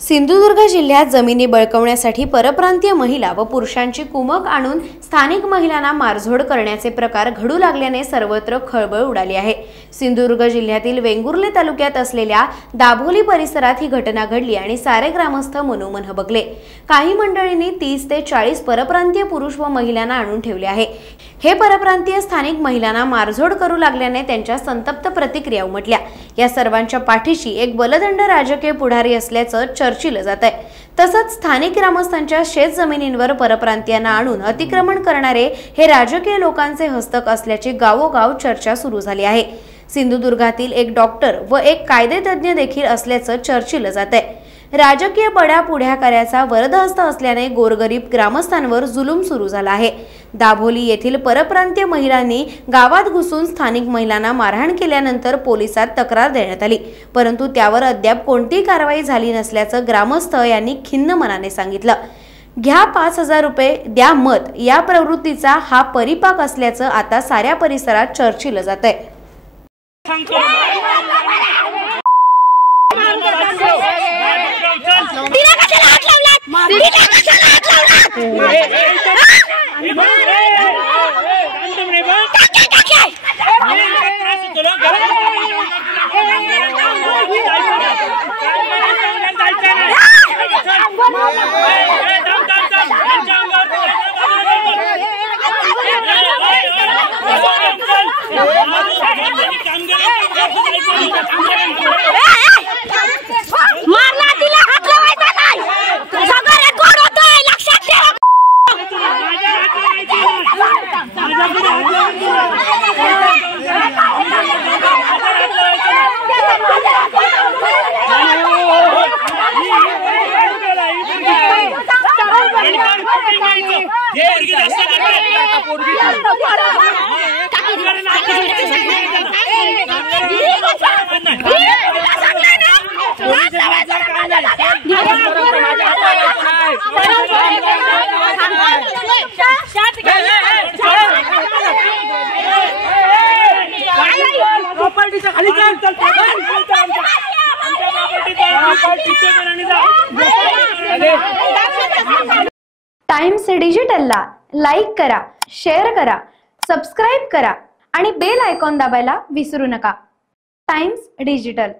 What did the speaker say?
सिंधुदुर्ग जिल्ह्यात जमिनी बळकवण्यासाठी परप्रांतीय महिला व पुरुषांची कुमक आणून स्थानिक महिलांना मारझोड करण्याचे प्रकार घडू लागल्याने सर्वत्र खळबळ उडाली आहे। सिंधुदुर्ग जिल्ह्यातील वेंगुर्ले तालुक्यात असलेल्या दाभोली परिसरात ही घटना घडली आणि सारे ग्रामस्थ मनोमन हबकले। काही मंडळींनी 30 ते 40 परप्रांतीय पुरुष व महिलांना आणून ठेवले आहे। हे परप्रांतीय स्थानिक महिलांना मारझोड करू लागल्याने त्यांच्या संतप्त प्रतिक्रिया उमटल्या। या सर्वांच्या पाठीशी एक बलदंड राजकीय पुढारी असल्याचं चर्चिलं जात आहे। तसंच स्थानिक ग्रामस्थांच्या शेत जमिनींवर परप्रांतीयांना आणून अतिक्रमण करणारे हे राजकीय लोकांचे हस्तक असल्याची गावोगाव चर्चा सुरू झाली आहे। सिंधुदुर्गातील एक डॉक्टर व एक कायदेतज्ञ देखील असल्याचं चर्चिलं जात आहे। राजकीय बड्या पुढाकाराचा वरदहस्त असल्याने गोरगरीब ग्रामस्थांवर जुलूम सुरू झाला आहे। दाभोली येथील परप्रांतीय महिलांनी गावात घुसून स्थानिक महिलांना मारहाण केल्यानंतर पोलिसात तक्रार देण्यात आली, परंतु त्यावर अद्याप कोणतीही कारवाई झाली नसल्याचं ग्रामस्थ यांनी खिन्न मनाने सांगितलं। घ्या 5000 रुपये द्या मत या प्रवृत्तीचा हा परिपाक असल्याचं आता साऱ्या परिसरात चर्चिलं जात आहे। टाइम्स डिजिटलला लाईक करा, शेअर करा, सबस्क्राइब करा आणि बेल आयकॉन दाबायला विसरू नका। Times digital.